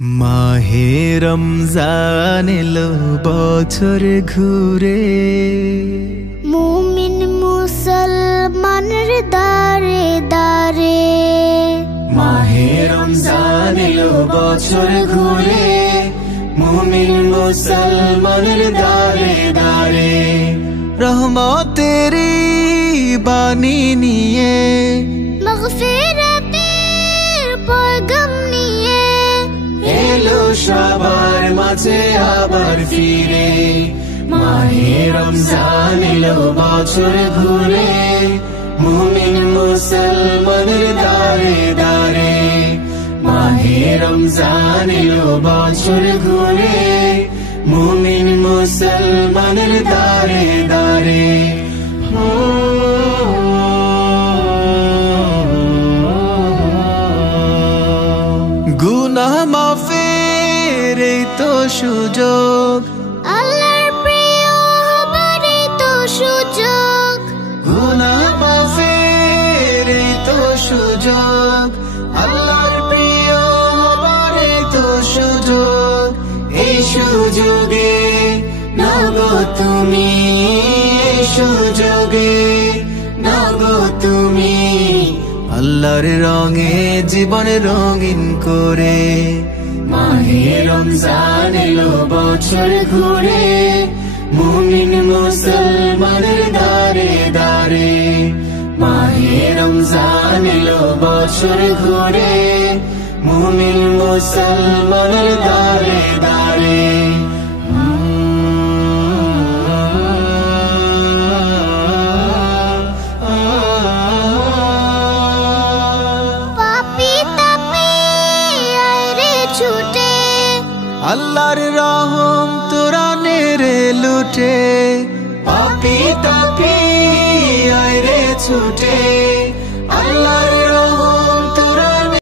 মাহে রমজান এলো বছর ঘুরে, মুমিন মুসলমানের দারে দারে। মাহে রমজান এলো বছর ঘুরে, মুমিন মুসলমানের দারে দারে। রহমতেরি বাণী নিয়ে, মাগফিরাতের পয়গাম নিয়ে, এলো সবার মাঝে আবার ফিরে। মাহে রমজান এলো বছর ঘুরে, মুমিন মুসলমানের দারে দারে। মাহে রমজান এলো বছর ঘুরে, মুমিন মুসলমানের দারে দারে। গুনাহ মাফের এই তো সুযোগ, আল্লাহর প্রিয় হবার এই তো সুযোগ। গুনাহ মাফের এই তো সুযোগ, আল্লাহর প্রিয় হবার এই তো সুযোগ। এই সুযোগে নাগো তুমি, এই সুযোগে নাগো তুমি, আল্লাহর রঙে জীবন রঙিন করে। মাহে রমজান এলো বছর ঘুরে, মুমিন মুসলমানের দারে দারে। মাহে রমজান এলো বছর ঘুরে, মুমিন মুসলমানের দারে দারে। আল্লাহর রহম তোরা নেরে লুটে, পাপি তাপি আয় রে ছুটে। আল্লাহর